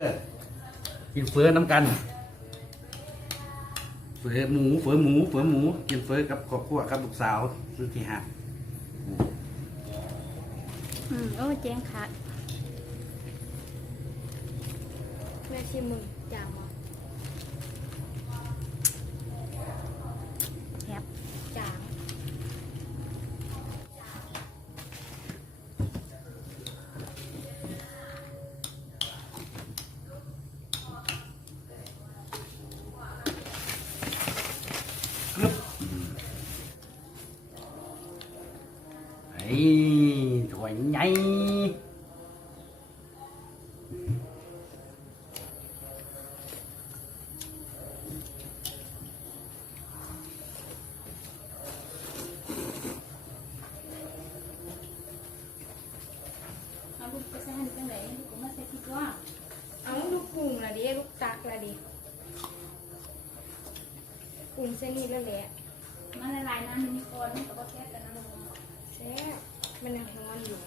กินเฟอน้ำกันเฟอหมูกินเฟอกับครอบครัวกับลูกสาวซื้อที่ห้างโอ้เจ๊งขาดแม่ชิมมึงจางมั้งแฮบจางถั่วใหญ่เอาลูกไปใส่ให้ดูกันไหนลูกมาใส่พริกว่าเอาลูกปรุงละดิลูกตักละดิปรุงเส้นนี้แล้วแหละมันละลายน้ำมันมีก้อนมันก็แค่กันนะลูกแซ่บมันยังร้อนอยู่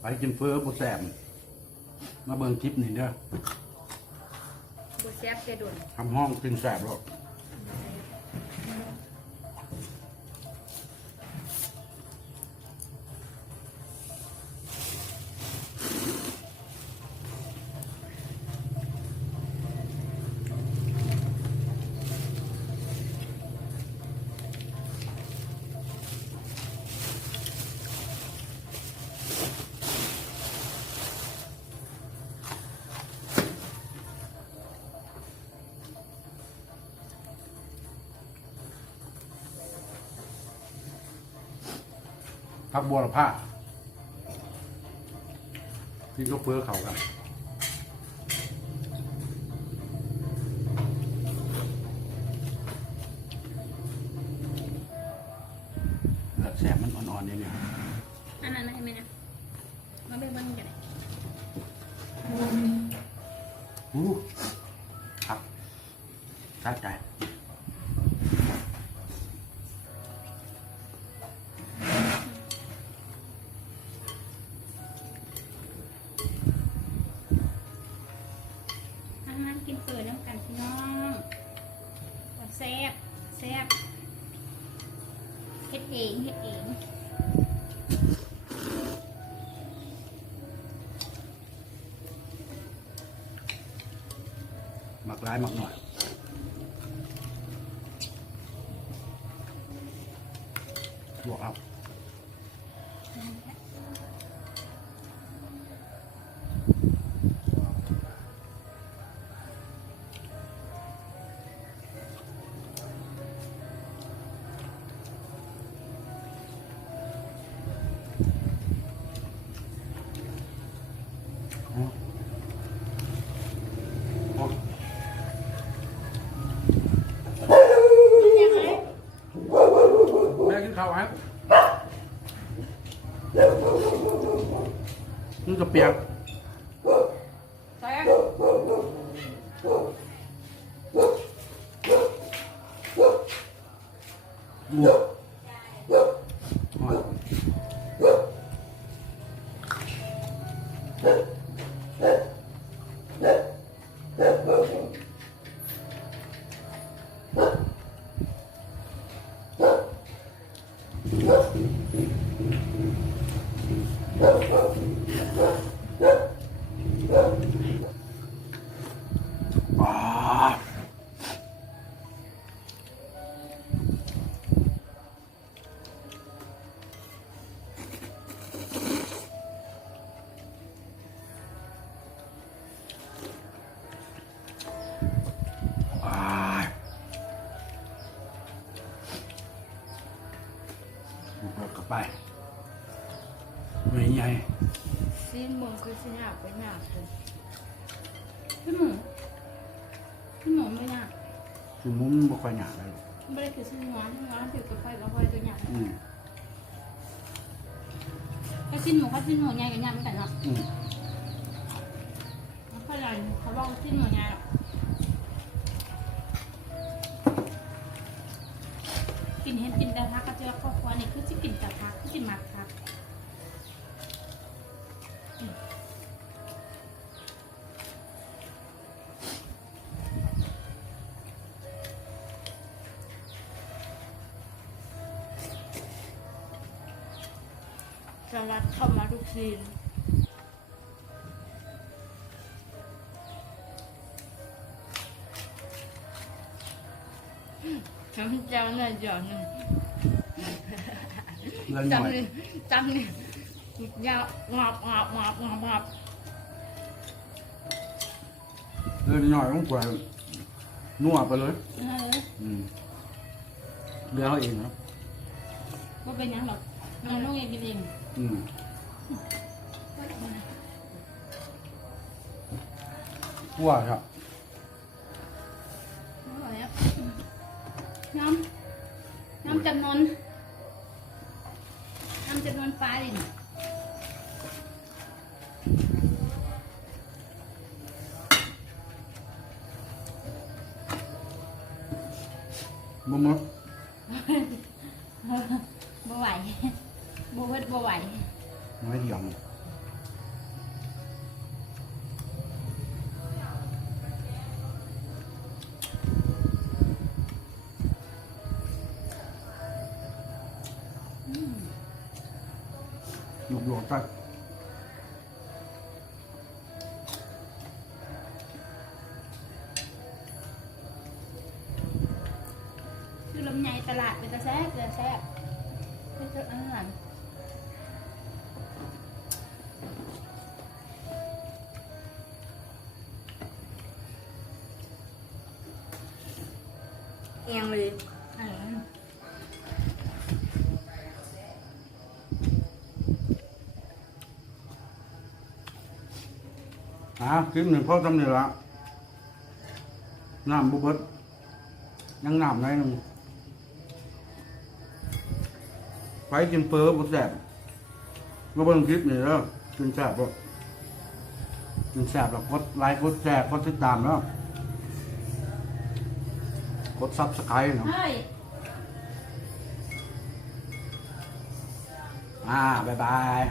ไปกินเฟอบุแซมมาเบิ่งคลิปนี่เด้อ บุแซ่บจะดุน ทำห้องกินแสบแล้วพักบัวละผ้าที่ก็เฟื้อเขากันแสบมันอ่อนๆเนี่ย อันนั้นให้ไหมนะมาเป็นวันกันไหน ครับสะใจกินเปิดน้ำกันพี่น้องแซ่บแซ่บเฮ็ดเองหมักร้ายหมักหน่อยบวกเอาแม่กินข้าวครับนี่จะเปียกใส่ไปไม่ใหญ่ซีนมึงคือซีนอยากไปหนักเลยพี่หมูไม่อยาก ม คือมุ้งบ่ค่อยหยาบเลย ไม่ได้คือชิ้นหวานถือกระเพาะตัวใหญ่ อืม ก็ชิ้นหมูก็ชิ้นหมูใหญ่กันใหญ่เหมือนกันเนาะ อืม เขาอะไรเขาบอกชิ้นหมูใหญ่กินเห็นกินแต่พักก็เจอครอบครัวนี่คือจะกินแต่พักคือกินหมักพักสลัดเข้ามาทุกซีนน้ำเจ้าเนี่ยหยอดหนึ่ง เงินหน่อย จำนี่ยาวงอบ เงินหน่อยต้องกว่านัวไปเลย อืมเดี๋ยวเอาเองนะ ว่าเป็นยังหรอกน้องเองกินเอง อืมกลัวครับ น้ำจำนวนฟ้าดิ บ่มด บ่ไหวบ่เวทบ่ไหว น้อยเดียวหลวกๆกัน คือลำไยตลาดเป็นตะแซ่บเป็นแซ่บเป็นจุดอาหารเอียงเลยคลิปหนึ่งพ่อจำเนี่ยละน้ำบุบดยังน้ำไหนหนึ่งไปกินเฟอร์บุแสบมาเบิ่งคลิปนี่แล้วกินแสบบ่กินแสบแล้วกดไลค์กดแชร์กดติดตามแล้วกดซับสไครต์เนาะ เฮ้ย บ๊ายบาย